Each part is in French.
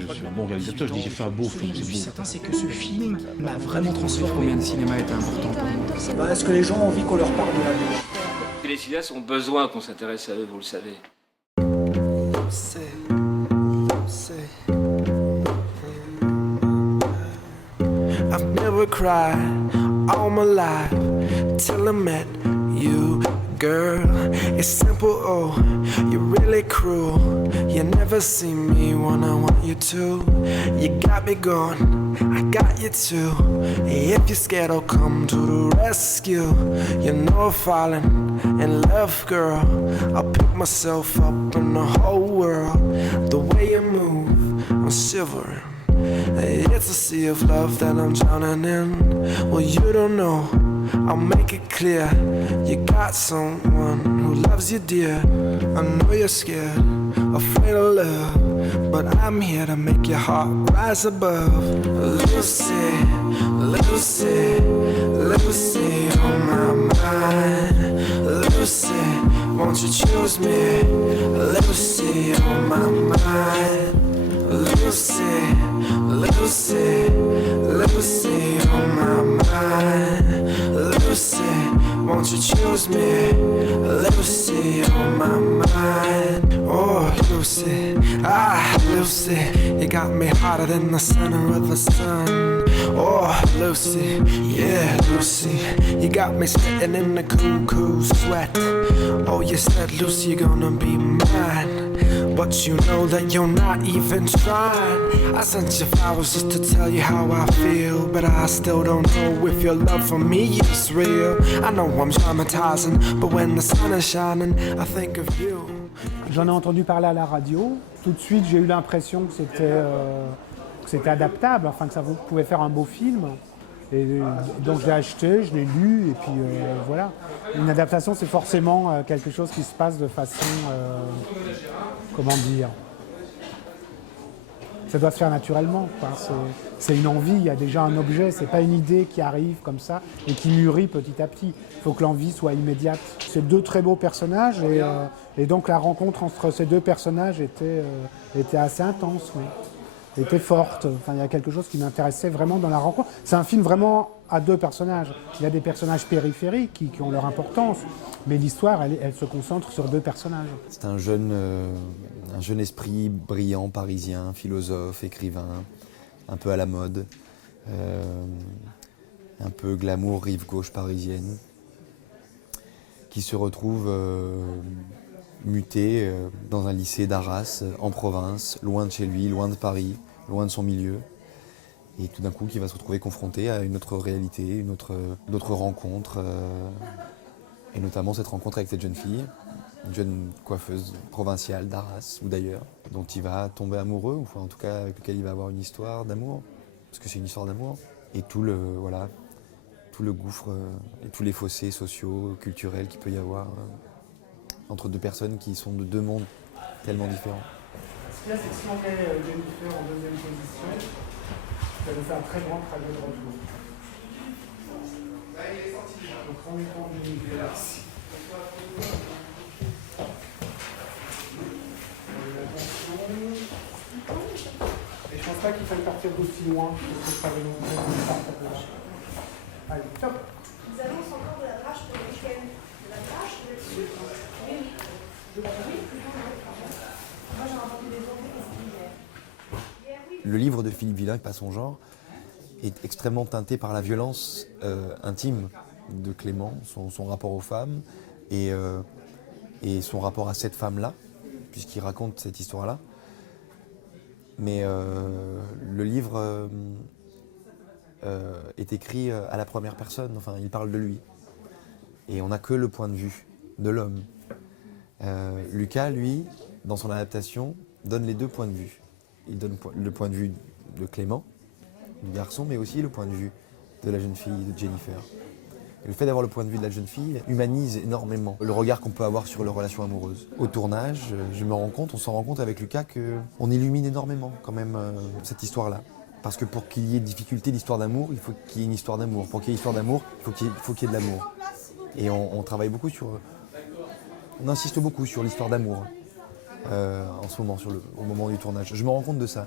pas je suis un bon réalisateur, je dis j'ai fait un beau film, Je c'est suis beau. certain, c'est que ce film m'a vraiment transformé. Combien de cinéma était important pour vous? Est-ce que les gens ont envie qu'on leur parle de la vie? Les cinéastes ont besoin qu'on s'intéresse à eux, vous le savez. I've never cried all my life till I met you, girl. It's simple, oh, you're really cruel. You never see me when I want you to. You got me going, I got you too. If you're scared, I'll come to the rescue. You know I'm falling in love, girl. I'll pick myself up in the whole world. The way you move, I'm shivering. It's a sea of love that I'm drowning in. Well, you don't know, I'll make it clear. You got someone who loves you, dear. I know you're scared, afraid of love, but I'm here to make your heart rise above. Lucy, Lucy, Lucy on my mind. Lucy, won't you choose me? Lucy on my mind. Lucy, Lucy, Lucy on my mind. Lucy, won't you choose me? Lucy on my mind. Oh, Lucy, Lucy, you got me hotter than the center of the sun. Oh, Lucy, yeah, Lucy, you got me sitting in the cool sweat. Oh, you said, Lucy, you're gonna be mine. But you know that you're not even trying. I sent you flowers just to tell you how I feel, but I still don't know if your love for me is real. I know I'm traumatizing, but when the sun is shining, I think of you. J'en ai entendu parler à la radio. Tout de suite, j'ai eu l'impression que c'était adaptable, enfin que ça pouvait faire un beau film. Et donc je l'ai acheté, je l'ai lu, et puis voilà. Une adaptation, c'est forcément quelque chose qui se passe de façon, comment dire, ça doit se faire naturellement, quoi. C'est une envie, il y a déjà un objet, c'est pas une idée qui arrive comme ça et qui mûrit petit à petit. Il faut que l'envie soit immédiate. C'est deux très beaux personnages et donc la rencontre entre ces deux personnages était assez intense, oui. Était forte. Enfin, il y a quelque chose qui m'intéressait vraiment dans la rencontre. C'est un film vraiment à deux personnages. Il y a des personnages périphériques qui ont leur importance, mais l'histoire, elle se concentre sur deux personnages. C'est un jeune esprit brillant, parisien, philosophe, écrivain, un peu à la mode, un peu glamour, rive gauche parisienne, qui se retrouve muté dans un lycée d'Arras, en province, loin de chez lui, loin de Paris, loin de son milieu. Et tout d'un coup, qui va se retrouver confronté à une autre réalité, d'autres rencontres, et notamment cette rencontre avec cette jeune fille, une jeune coiffeuse provinciale d'Arras ou d'ailleurs, dont il va tomber amoureux, ou enfin, en tout cas avec lequel il va avoir une histoire d'amour, parce que c'est une histoire d'amour. Et tout le gouffre et tous les fossés sociaux, culturels qu'il peut y avoir entre deux personnes qui sont de deux mondes tellement différents. Ce qu'il y a, c'est que si on met Jennifer en deuxième position, ça nous fait un très grand trajet de retour. Donc on est en Jennifer. Et je pense pas qu'il faille partir d'aussi loin, parce que ça va nous faire. Allez, top. Nous avons encore de la drache pour le week-end. De la drache, vous êtes sûr? Oui. Oui, moi j'ai entendu des journées hier. Le livre de Philippe Villain, Pas son genre, est extrêmement teinté par la violence intime de Clément, son rapport aux femmes et son rapport à cette femme-là, puisqu'il raconte cette histoire-là. Mais le livre est écrit à la première personne, enfin il parle de lui. Et on n'a que le point de vue de l'homme. Lucas, lui, dans son adaptation, donne les deux points de vue. Il donne le point de vue de Clément, du garçon, mais aussi le point de vue de la jeune fille, de Jennifer. Et le fait d'avoir le point de vue de la jeune fille humanise énormément le regard qu'on peut avoir sur les relations amoureuses. Au tournage, on s'en rend compte avec Lucas qu'on illumine énormément quand même cette histoire-là. Parce que pour qu'il y ait difficulté d'histoire d'amour, il faut qu'il y ait une histoire d'amour. Pour qu'il y ait histoire d'amour, il faut qu'il y ait de l'amour. Et on travaille beaucoup on insiste beaucoup sur l'histoire d'amour. en ce moment, au moment du tournage. Je me rends compte de ça.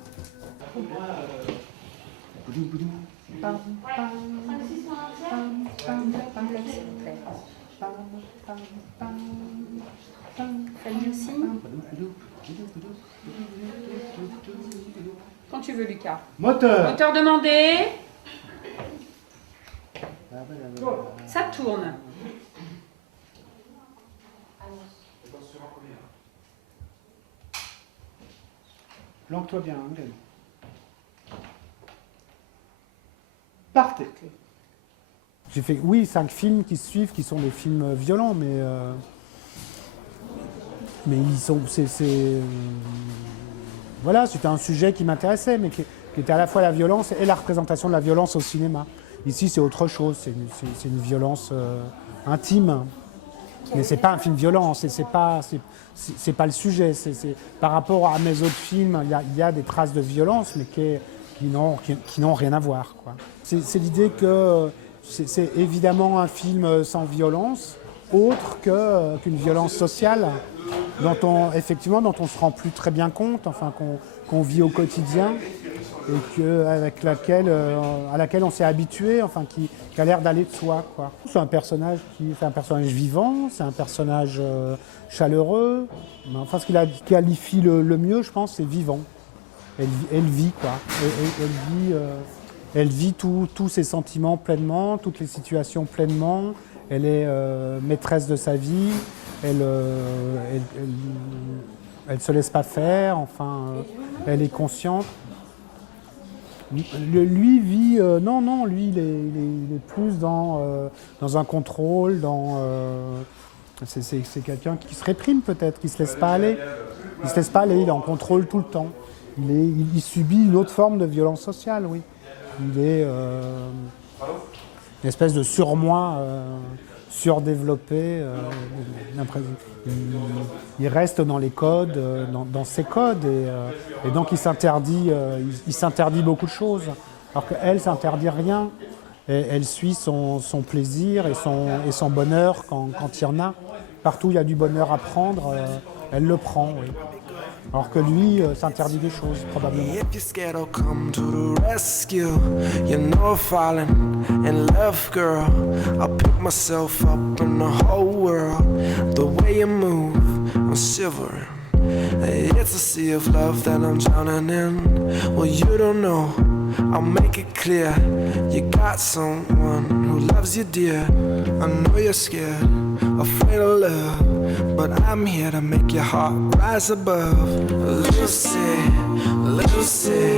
Famille aussi. Quand tu veux, Lucas. Moteur. Moteur demandé. Ça tourne. Planque-toi bien, hein, Glenn. Partez. J'ai fait, oui, 5 films qui se suivent, qui sont des films violents, mais ils sont, voilà, c'était un sujet qui m'intéressait, mais qui était à la fois la violence et la représentation de la violence au cinéma. Ici, c'est autre chose, c'est une violence intime, mais c'est pas un film violent, c'est pas le sujet. Par rapport à mes autres films, il y a des traces de violence, mais qui n'ont rien à voir, quoi. C'est l'idée que c'est évidemment un film sans violence, autre qu'une violence sociale dont on se rend plus très bien compte, enfin qu'on vit au quotidien et à laquelle on s'est habitué, enfin qui a l'air d'aller de soi, quoi. C'est un personnage vivant, c'est un personnage chaleureux, mais enfin ce qui la qualifie le mieux, je pense, c'est vivant. Elle vit, quoi. Elle vit tous ses sentiments pleinement, toutes les situations pleinement. Elle est maîtresse de sa vie. Elle se laisse pas faire. Enfin, elle est consciente. Lui vit, lui il est plus dans un contrôle, c'est quelqu'un qui se réprime peut-être, qui se laisse pas aller. Il se laisse pas aller, il est en contrôle tout le temps. Il subit une autre forme de violence sociale, oui. Il est une espèce de surmoi surdéveloppé. Il reste dans les codes, dans ses codes, et donc il s'interdit beaucoup de choses. Alors qu'elle s'interdit rien. Et elle suit son plaisir et son bonheur quand il y en a. Partout où il y a du bonheur à prendre, elle le prend, oui. Alors que lui s'interdit des choses, probablement. If you're scared, I'll come to the rescue. You know I'm falling in love, girl. I'll pick myself up in the whole world. The way you move, I'm shivering. It's a sea of love that I'm drowning in. Well, you don't know, I'll make it clear. You got someone who loves you, dear. I know you're scared, afraid of love, but I'm here to make your heart rise above. Lucy, Lucy,